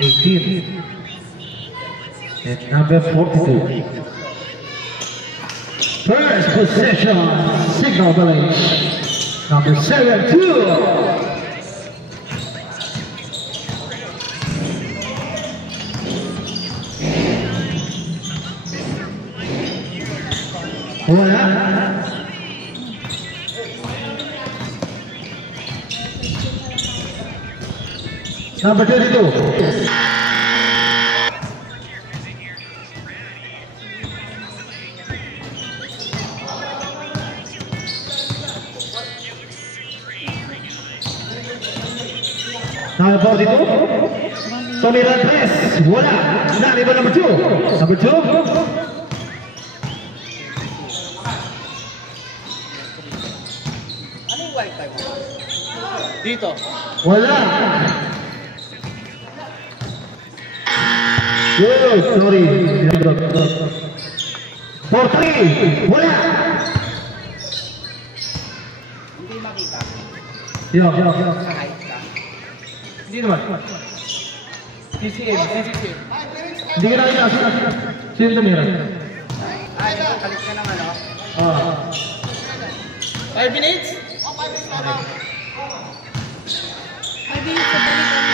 18. And number 42. First possession, Signal Village. Number 72. Wala. Number 22. Number 42. Tommy Rodriguez. Wala. Nani ba number 2? Number 2. Ano yung wifi mo? Dito. Wala. Good. Sorry. 4-3. Wala. Hindi makita. Yo. Sa height ka. Hindi naman. CCM. Hindi ka nakita. Sino tumira? Ay, kalit ka ng ano? 5 minutes? 5 minutes sa balikan.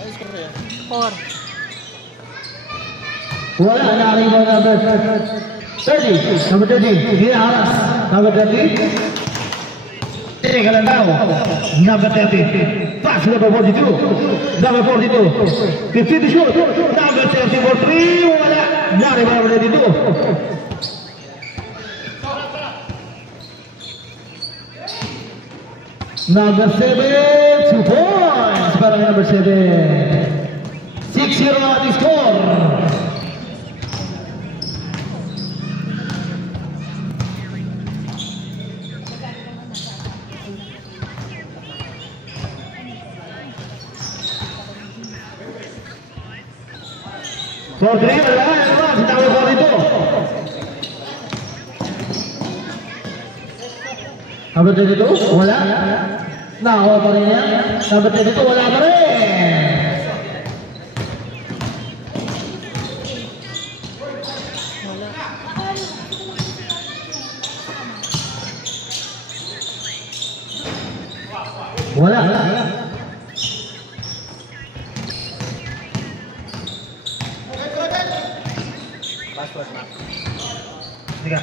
Ayos ko rin. 4. Wala. Nakariba number 30. Number 30. Hindi aras. Number 30. Teka lang daw. Number 30. Pass number 42. Number 42. 50 to shoot. Number 30 for 3. Wala. Nakariba number 32. Number 7, 2 points para number 7. 6-0 ating score. For 3, wala. Si number 42. Number 22, wala. Nakakuha pa rin yan. Number 22, wala pa rin. Wala. Password na. Tiga.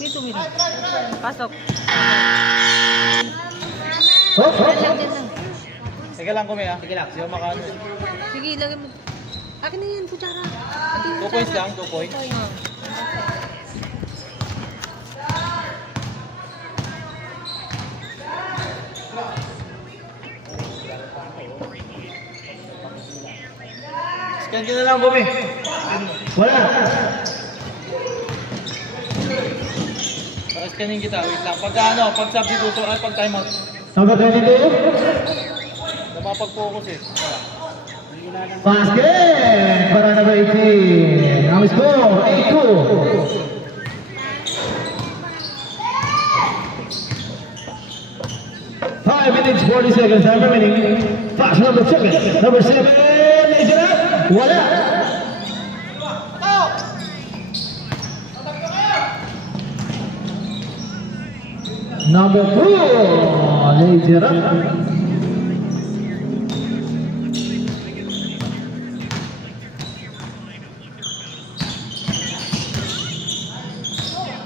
Dito, Mira. Pasok. Oh. Sige lang kumi ah. Sige lang. Siya makaano. Sige, lagay mo. Akin na yan, kutsara. 2 points lang, 2 points. Scan ka na lang, Bobby. Wala. Scanin kita, wait lang. Pagka ano, pag substituto at pag timeout. Number 22. Na mapag-focus eh. Basket para number 18. Ang score, 8-2. 5 minutes, 40 seconds. Time remaining. Pass number 7. Number 7. Is it up? Wala. Number 4. Is it up?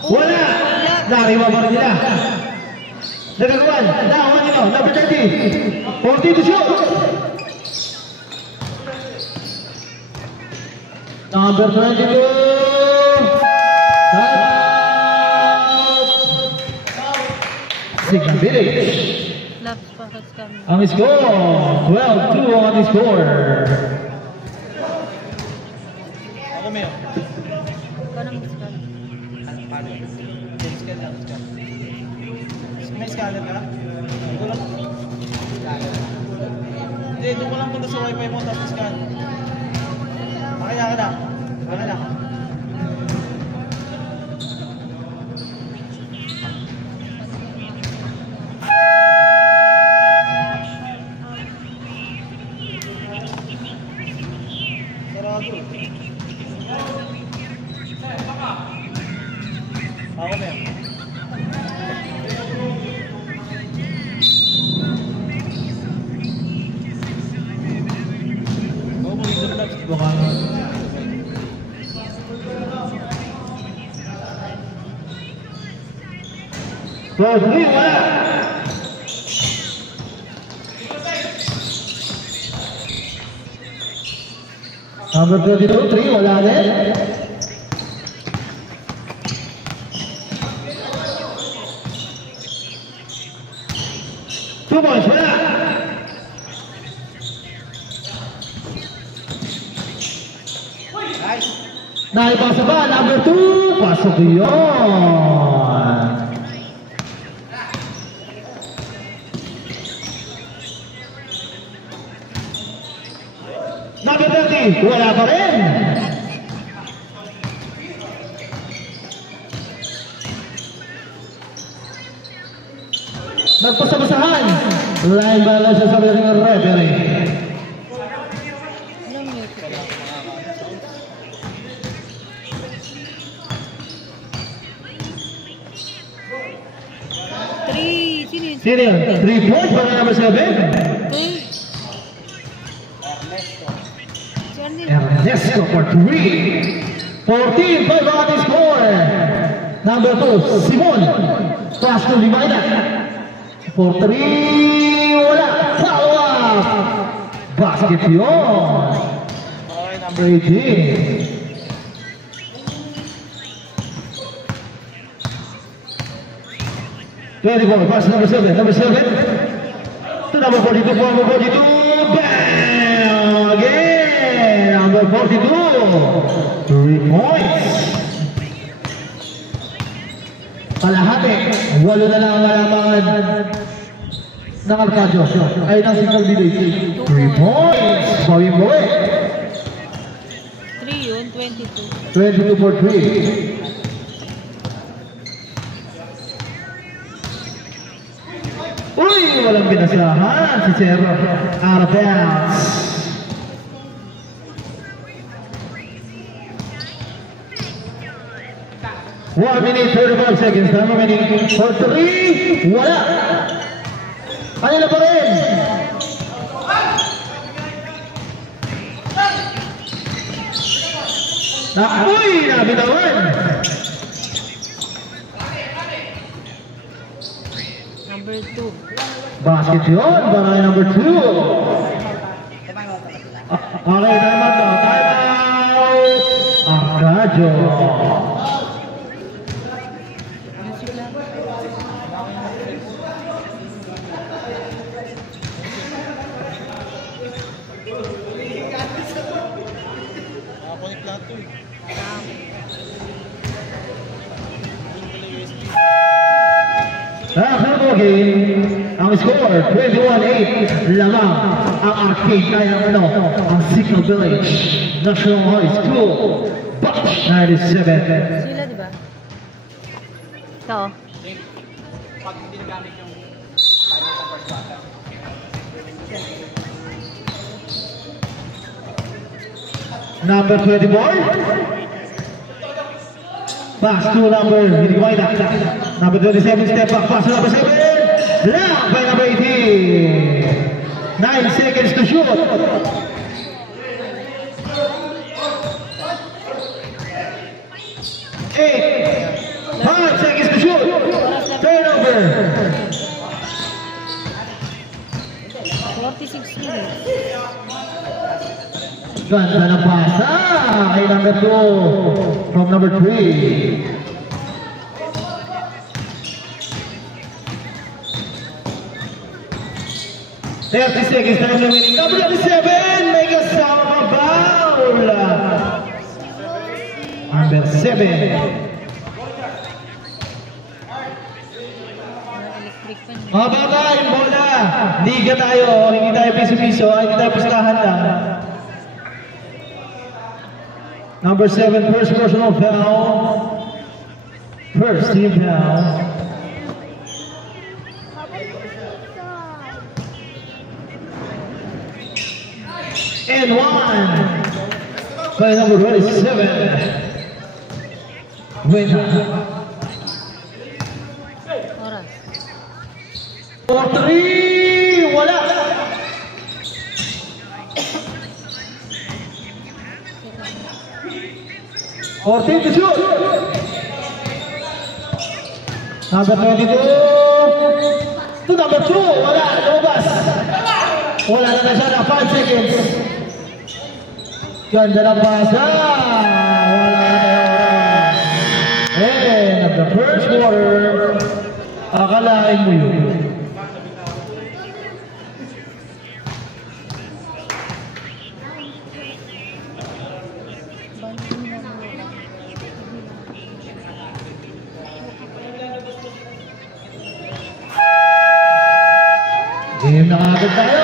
Wala! Nariwa pa rin nila. Nagagawan. Nakakuha nyo. Number 30. 40 to shoot. Number 22. Signal Village. Laps pa sa scam. Ang score. 12-2 on the score. Ako Mayo. Ikaw na mag-scam. Ano? Scan lang, scan. May scanner ka? Ito lang. Hindi, doon ko lang punta sa wifi mo tapos scan. Makaya ka na. Makaya na. Ako ba? Oo, maging sa clubs. For three, wala. Number 22, 3, wala din. Two points, wala. Nice. Naipasa ba? Number 2, pasok yun. Number 30, wala pa rin. Nagpasa-basahan. Line balance sa sabi ng referee. Alam mo yun. Three. Sino yun? Sino yun? 3 points para number 7. Three. Si Arnel. Ernesto for 3. 14, 5 on the score. Number 2, Simon. Pass to Limaida. For 3, wala. Follow up. Basket yun. Okay, Number 18. Pass number 7. Number 7. To number 42. Number 42. Bam! Again. Number 42. 3 points. Kalahati. 8 na lang ang alaman ng Arcadio. Ay, ng single delay. 3 points. Bawin mo eh. 3 yun, 22. 22 for 3. Uy! Walang binasahan si Sir Arabels. One minute, 35 seconds. Time remaining for 3. Wala. Kanila pa rin. Uy! Nabitawan. Number 2. Basket yun, barangay number 2. Okay, time out daw. Time out! Arcadio. Music lang. Nakakunik lahat to eh. After the game, ang score, 21-8 lamang ang arcade kaya ang Signal Village National High School. Batch 97. Sila, di ba? Ito. Pag hindi nagamit yung Number 24. Pass to number, hindi ko makita. Number 27, step back, pass to number 7. Block by number 18. 9 seconds to shoot. 5 seconds to shoot. Turnover. 46 minutes. Ganda ng pasa kay number 2 from number 3. Thirty seconds time remaining. Number 7, may kasama foul. Number 7. Electric fan. Mga bata, yung bola. Liga tayo. Hindi tayo piso-piso. Hindi tayo pustahan lang. Number 7, first personal foul. First team foul. And 1 by number 27. Winner. 4-3, wala. 14 to shoot. Number 22 to number 2, wala, lumabas. Wala na siya na 5 seconds. Ganda ng pasa. Wala na yun. And at the first quarter, akalain mo yun. Game na agad tayo.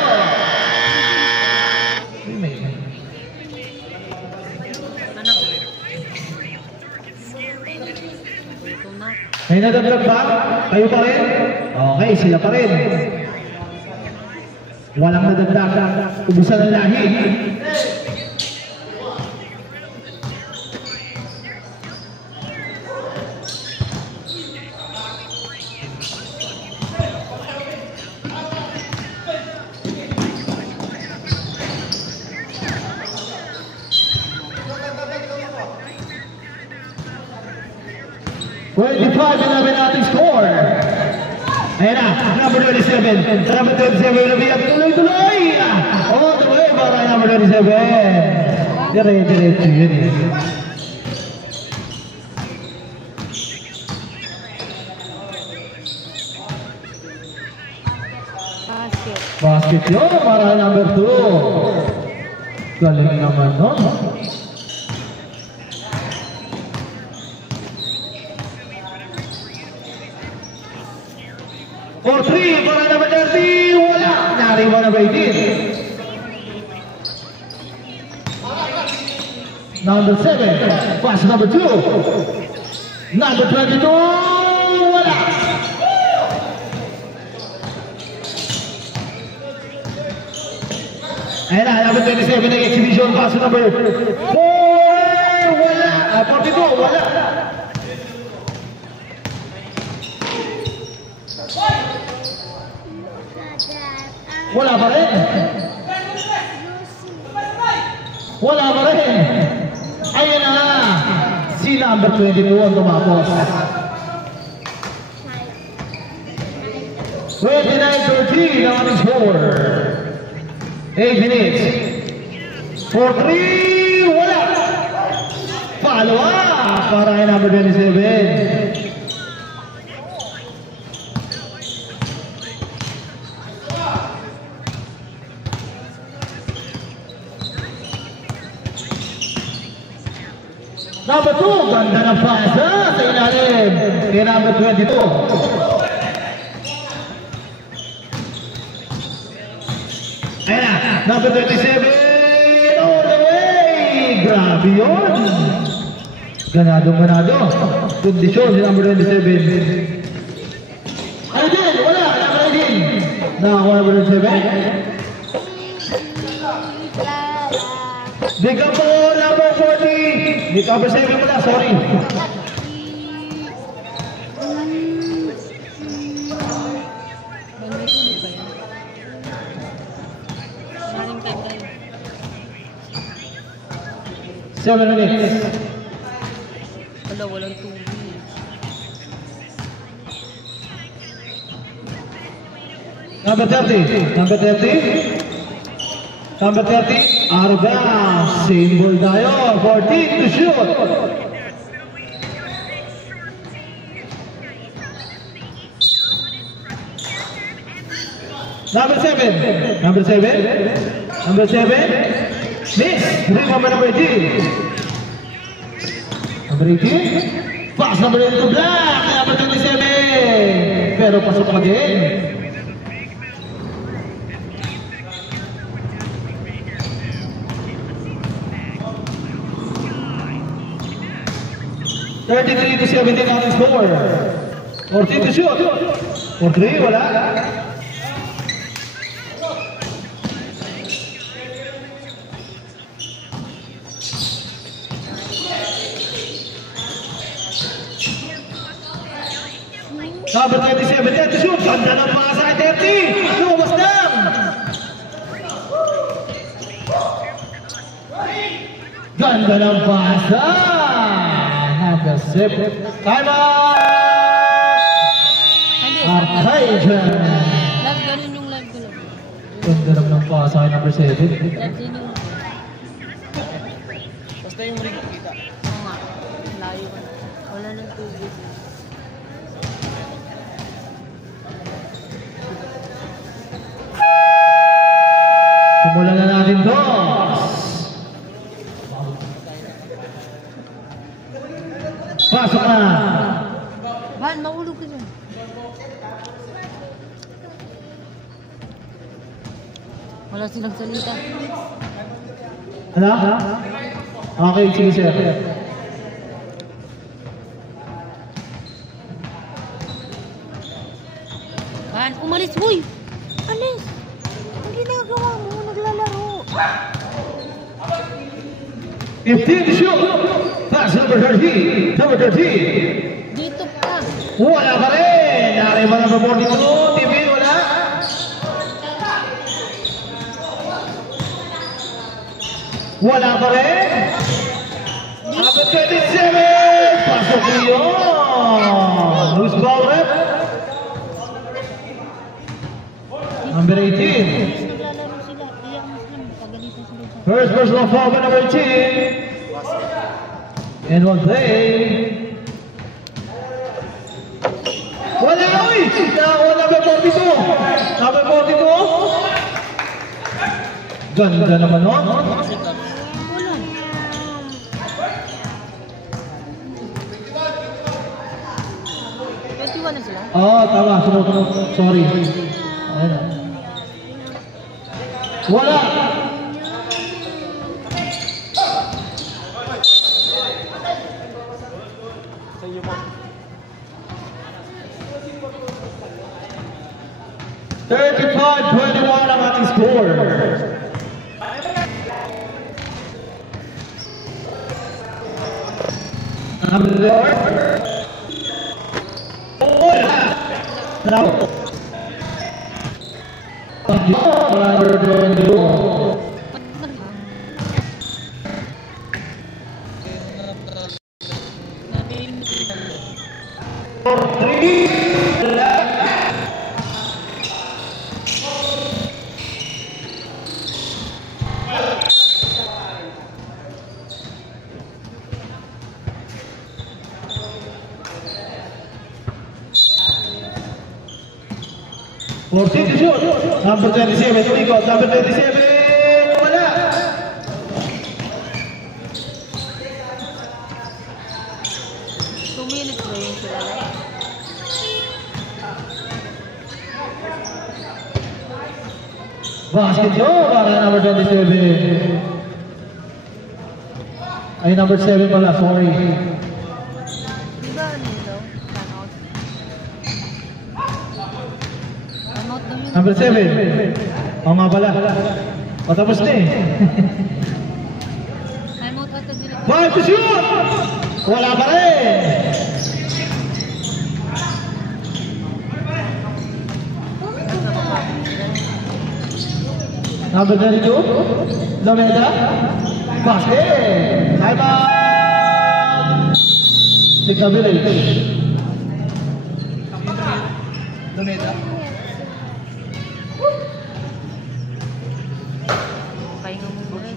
May nadagdag ba? Kayo pa rin? Okay, sila pa rin. Walang nadagdag. Ubusan ng lahi. Natin score. Ayan na, number 27. Number 27 na biyak tuloy-tuloy. All the way para number 27. Dire-diretso yun eh. Basket yun para number 2. Galing naman nun. For 3 para number 30, wala. Nariwa na ba itin? Number 7, pass number 2. Number 22, wala. Ayan na, number 27 ng exhibition, pass number 4, wala. 42, wala. Wala pa rin. Wala pa rin. Ayan na. Si number 22 ang tumapos. 29-13 ang ating score. 8 minutes. 4-3. Wala. Follow up para kay number 27. Number 2, ganda ng pasa sa ilalim kay number 22. Ayan na, number 27, all the way! Grabe yun! Ganado. Kondisyon si number 27. Ano din? Wala, number 18. Nakakuha number 27. Di ka po, number 40. Di ka po 7 mo na, sorry. Seven minutes. Walang tubig. Number 30. Number 30. Number 30. Arga. Same ball tayo. 14 to shoot. Number 7. Number 7. Number 7. Miss. Bring number 18. Number 18. Pass number 8 to Black. Number 27. Pero pasok pa din. $33 to 17 on the score. 14 to shoot. 4-3, wala. Number 27, 30 shoot. Ganda ng pasa kay 30. Lumabas lang. Ganda ng pasa. Number 7. Time out! Hindi. Arcadian. Love, ganun yung live ko lang. Ganda naman ng pasa kay number 7. Love din yung... Basta yung ring kita. Oo nga. Layo ka na. Wala nang tubig. Simulan na natin dos. Pasok na. Van, mahulog ka dyan. Wala silang salita. Ano? Okay, sige sir. Van, umalis, boy! Alis! Ang ginagawa mo, naglalaro. 15 to shoot. Pass number 30. Number 30. Dito pa. Wala pa rin. Nariba number 42. TV, wala. Wala pa rin. Number 27. Pasok yun. Loose ball rep. Number 18. Naglalaro sila. Iyak mo sila. Pagalitan sila. First personal foul by number 18. And one play. Wala, uy! Number 42. Number 42. Ganda naman nun. Wala. Na sila? Oo, tama. Sunod. Sorry. Ayun. Wala. Sa inyo po. 35-21 ang ating score. Number now, number 27, Rico, number 27, wala. Minutes ba yun sila lang? Basket yun, para number 27. Ay, number 7 pala, sorry. Di ba ano yun daw? Run out. Run out daw yun. Number 7. Oo nga pala. O, tapos na eh. Time out ata sila. 5 to shoot! Wala pa rin! Number 32, Lameda, basket! Time out! Signa Village. Lumeda. Pahinga mo muna.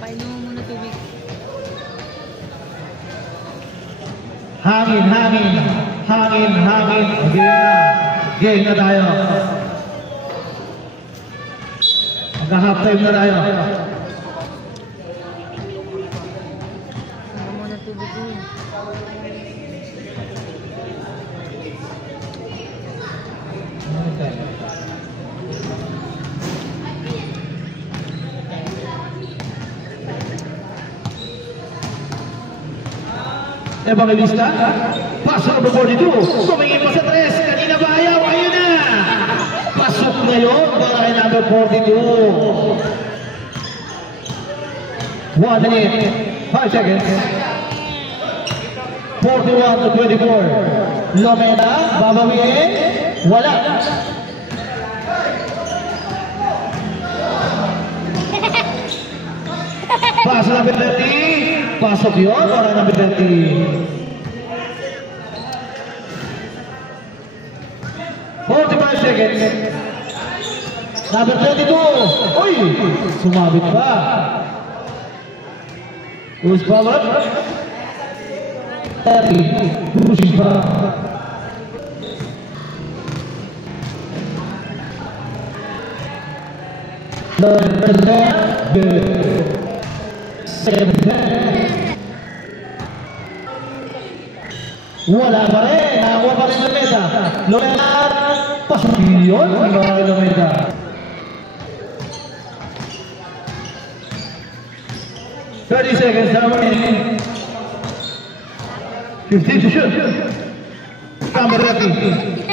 Pahinga mo muna tubig. Hangin, hangin, hangin, hangin. Game na. Game na tayo. Magka-half time na tayo. Pahinga muna tubig mo. Evangelista, pasok number 42. Tumingin pa sa 3. Kanina ba ayaw? Ayun na. Pasok ngayon para kay number 42. 1 minute, 5 seconds. 41 to 24. Lomena, babawiin. Wala. Pass number 30. Pasok yun. Para number 30. 45 seconds. Number 32. Uy! Sumabit pa. Who's power? 30. Pushes pa. Number 7. Wala pa rin. Nakakuha pa rin ng meta. Lomena. Pasok yun. Mga Lomena. 30 seconds now remaining. 15 to shoot. Number 30.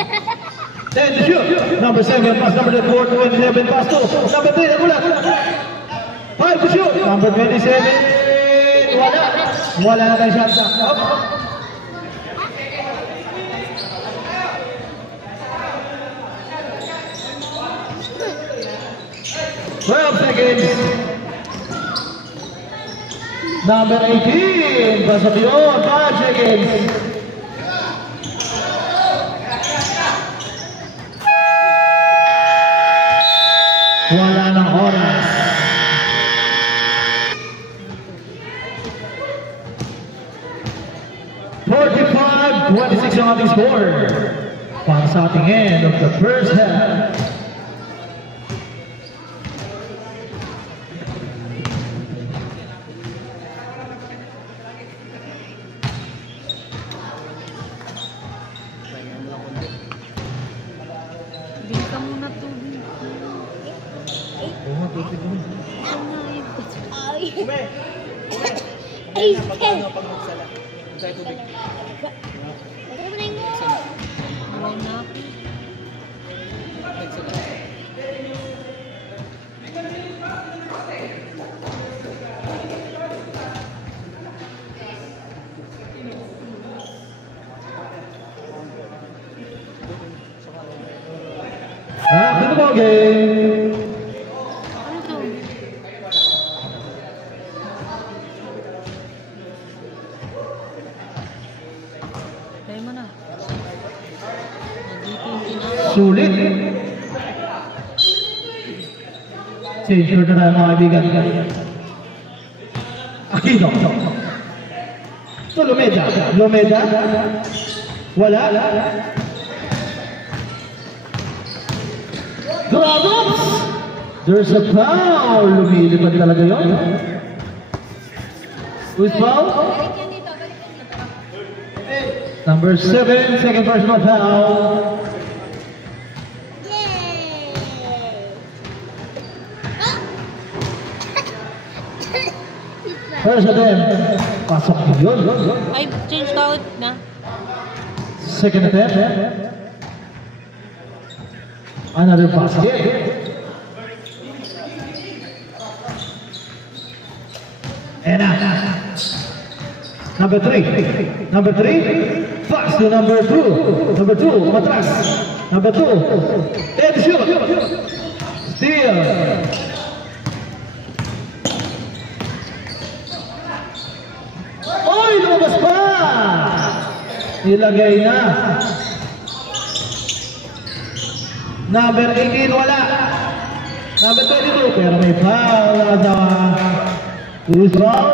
10 to shoot. Number 7 pass. Number 4 to 11 pass to. Number 3 nagulat. 5 to shoot. Number 27. Wala. Wala na tayo shot. Up. 12 seconds. Number 18, pasok yun, 5 seconds. Wala ng oras. .45-26 ang ating score. Para sa ating end of the first half. Ay, pagkano pag magsala? Sa tubig. After the ball game. Sulit. Change order na mga kaibigan. Aquino. So Lomeda. Lomeda. Wala. Grabs! There's a foul. Lumilipad talaga yun. Who's foul? Number 7, second personal foul. First attempt. Pasok yun. Ay, change out na. Second attempt. Another basket. And number 3. Number 3. Pass to number 2. Number 2. Matras. Number 2. And shoot. Steal. Oy, lumabas pa! Ilagay na. Number 18, wala. Number 22, pero may foul. Who's foul?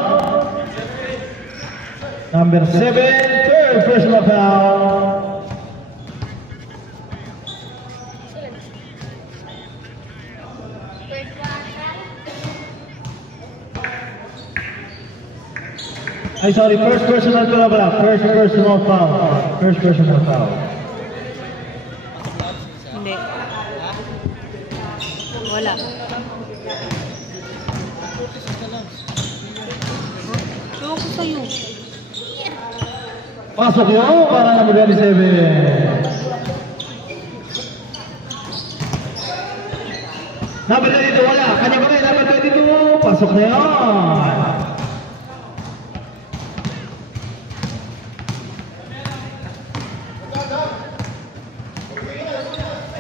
Number 7, third personal foul. Ay, sorry, first personal foul pala. First personal foul. First personal foul. Hindi. Wala. Ewan ko sa'yo. Pasok yun para number 27. Number 22, wala. Kanya ba kayo? Number 22, pasok na yun.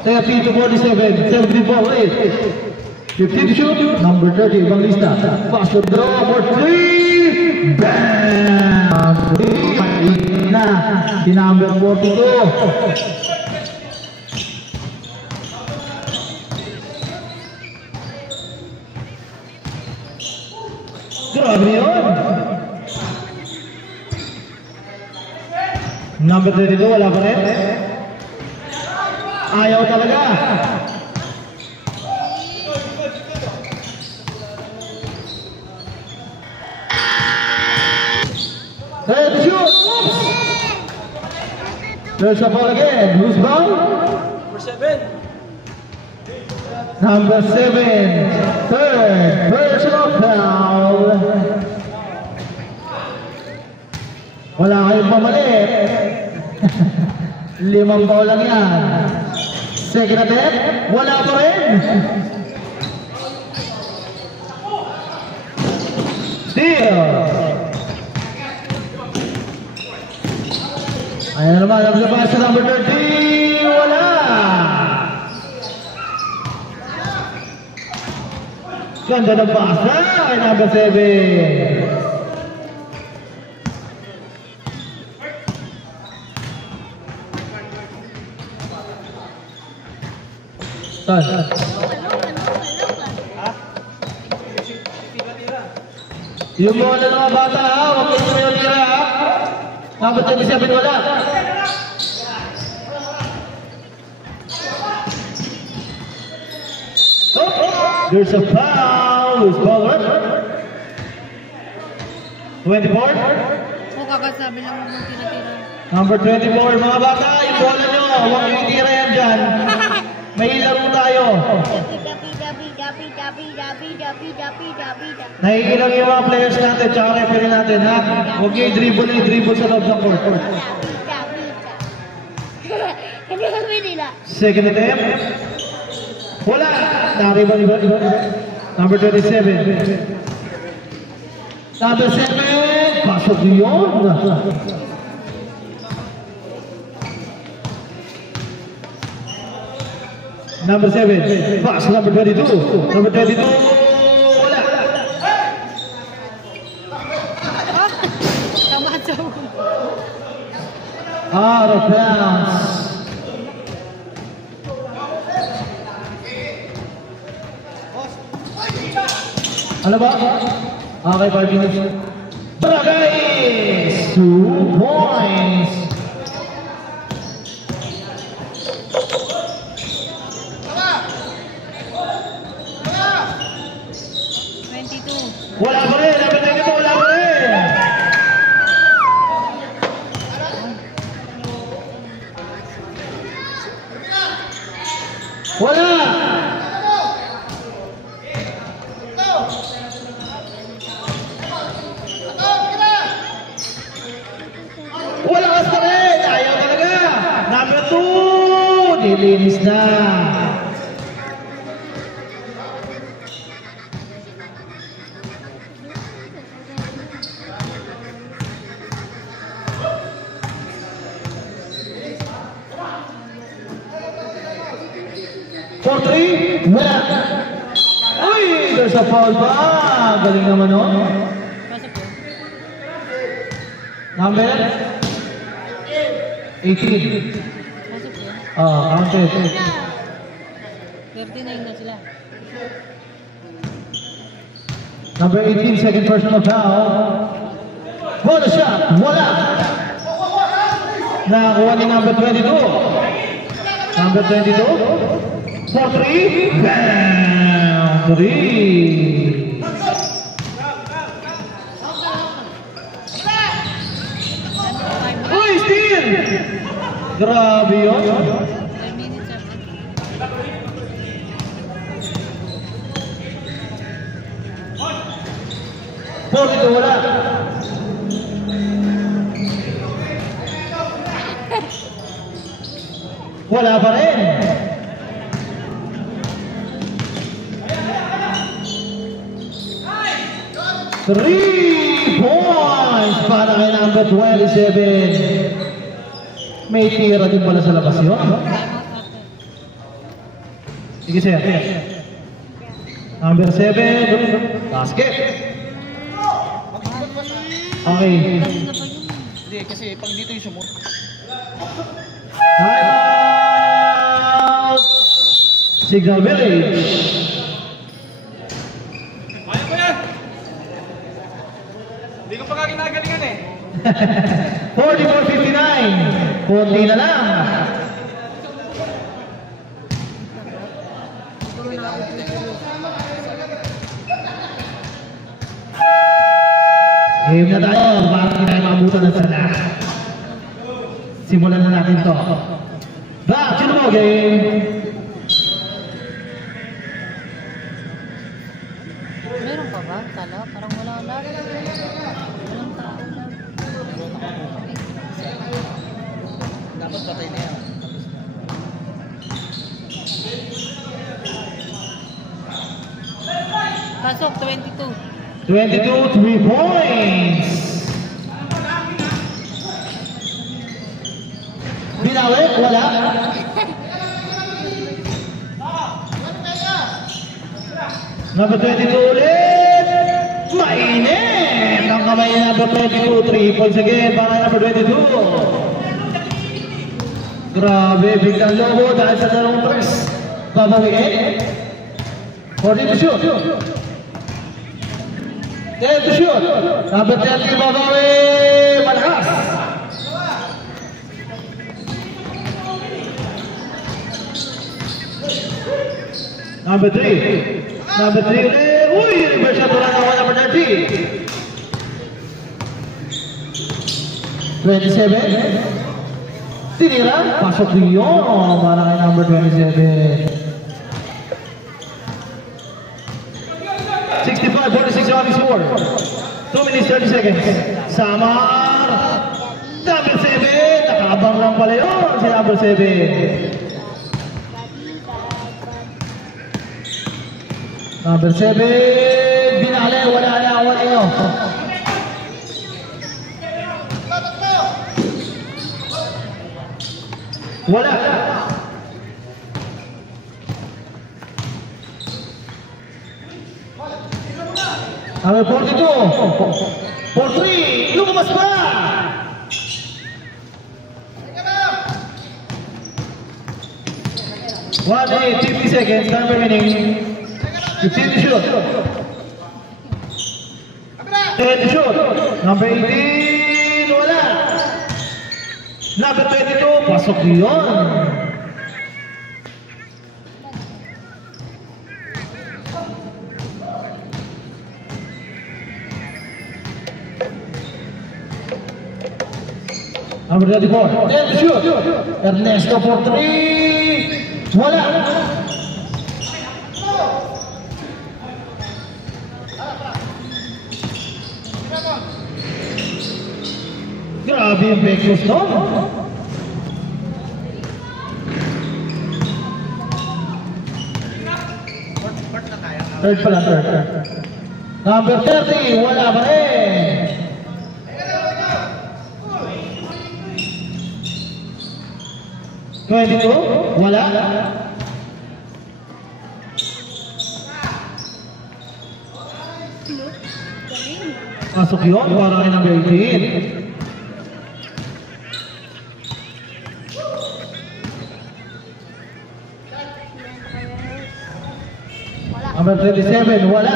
30 to 47, 74-8. 15 shoot, number 30, Evangelista. Pass to draw for 3. Bam! 3. Na, si number 42. Grabe yun. Number 32, wala pa rin. Ayaw talaga. Let's shoot. There's a ball again. Who's ball? Number 7. Number 7. Third personal foul. Wala kayong pamali. 5 ball lang yan. Second attempt. Wala pa rin. Steal. Ayan naman, ang labas sa number 30, wala! Ganda ng basa ay number 7. Yung mga ng mga bata ha, huwag kayo tumayo-tira ha. Number 27 wala. Oh, there's a foul. Who's ball? 24. O, kakasabi lang mo tira-tira. Number 24, mga bata, yung bola nyo. Huwag kayo tira yan dyan. May laro tayo. Naiilang yung mga players natin, tsaka referee natin ha. Huwag kayo dribble sa loob ng court. Hindi kami nila. Second attempt. Wala. Nariban iba. Number 27. Number 7. Pasok yun. Number 7. Pass number 22. Number 22. Wala. Tama sa Out of bounds. Ano ba? Okay, 5 minutes. Barangay! 2 points. Wala pa rin. Dapat na ito. Wala pa rin. Wala. Wala ka pa rin. Ayaw talaga. Number 2. Nilinis na. For 3, wala. Uy, there's a foul pa. Galing naman o. Pasok po. Number? 18. Pasok po. Counted. 39 na sila. Number 18, second personal foul. Bonus shot, wala. Nakakuha ni number 22. Number 22. For 3, bam! 3. Uy, steal! Grabe yun. 10 minutes after. For ito, wala. Wala pa rin. 3 points para kay number 27. May tira din pala sa labas yun. No? Sige, sir. Number 7. Basket. Okay. Kanina pa yun. Hindi, kasi pag dito yung sumot. Time out. Signal Village. Kaya ko yan! Hindi ko pa nga ginagalingan eh. 44-59. Konti na lang. Game na tayo. Bakit hindi tayo makabutan ng sana? Simulan na natin to. Back to the ball game. Meron pa ba? Kala, parang wala lang. Walang tao lang. Dapat patay na yan. Pasok, 22. 22, 3 points. Binawi, wala. Number 22 ulit. Mainit. Ang kamay ni number 22, 3 points again para number 22. Grabe, biglang lobo dahil sa dalawang press. Babawin. 40 to shoot. 10 to shoot. Number 10 babawi. Malakas. Number 3. Number 3 ulit. Uy, reverse shot wala naman number 30. 27. Tinira. Pasok yun. Para kay number 27. 65-46 on the score. 2 minutes 30 seconds. Samar. Number 7. Nakabang lang pala yun si number 7. Number 7. Binali. Wala na. Wala nyo. Wala. Number 42. 43. Lumabas pa. One minute, 50 seconds. Time remaining. 15 to shoot. 10 to shoot. Number 18. Wala. Number 22. Pasok yun. Number 34. 10 to shoot. Ernesto for 3. Wala. Grabe yung Becos doon. Third pala, third. Number 30. Wala pa rin. Pwede to? Wala? Pasok yun, para kay number 18. Number 37, wala.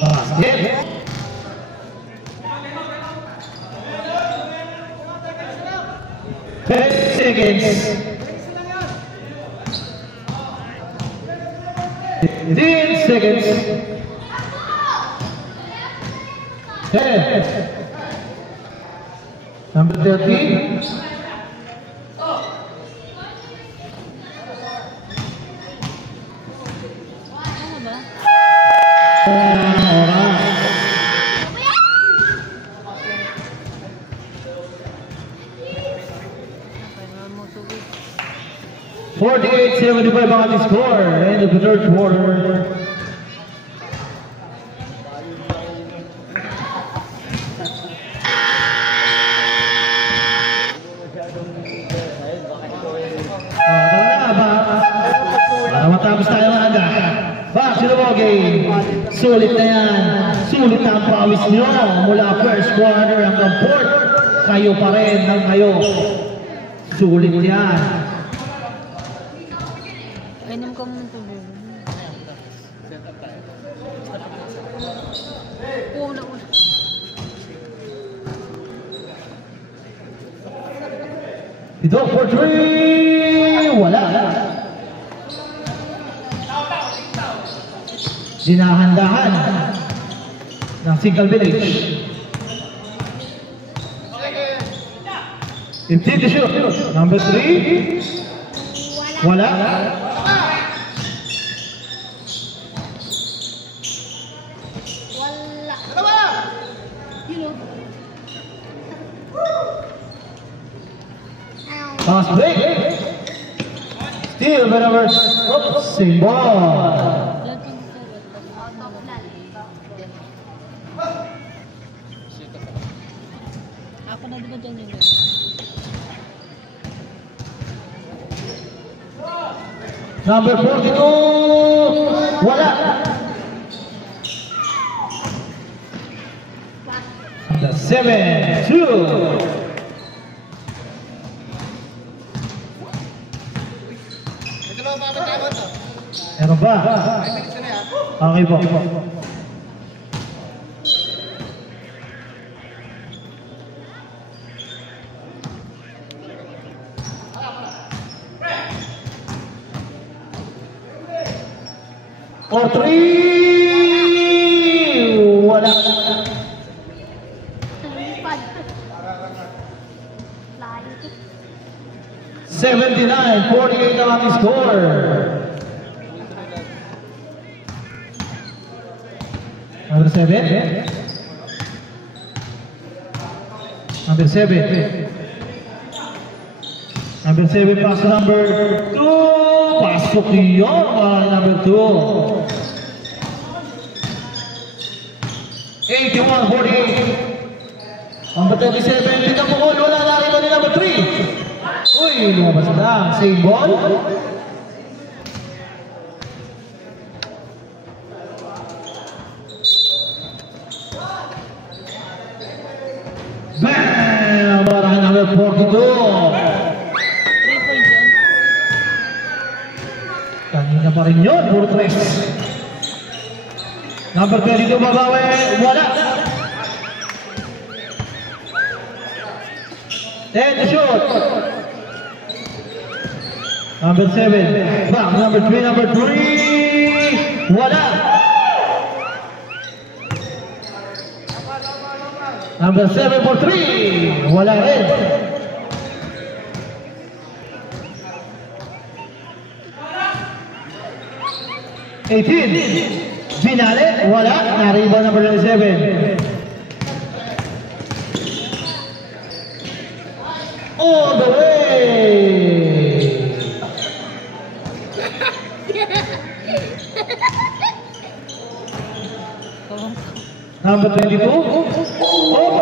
Basket. Seconds. 15 seconds. 10. Number 13. Ano ba? Alright. 48-75 on the score. End of the third quarter. sino mo game? Sulit na yan. Sulit na ang pawis nyo mula first quarter hanggang fourth. Kayo pa rin ng kayo. Sulit yan. Inom ka muna tubig. Una. Ito for three. Wala. Dinahandahan ng Single Village. 15 to shoot. Number 3. Wala. Pass break. Steal by number. Oops, same ball. Ako na di ba dyan yun? Number 42. Wala. The 7-2. Meron ba? Okay po. For 3. Wala. Lumipad. 79-48 ang ating score. Number 7. Number 7. Number 7 pass to number 2. Pasok yun para number 2. 81-48. Number 37. Dito po ko. Wala na rin ni number 3. Uy, lumabas na. Same ball. Bam! Para number 42. 3 points yun. Kanina pa rin yun. Puro 3. Number 22 babawi. Wala. 10 to shoot. Number 7. Back. Number 3. Number 3. Wala. Number 7 for 3. Wala rin. Finale. Wala. Nariba number 7. All the way. Number 22. Oh,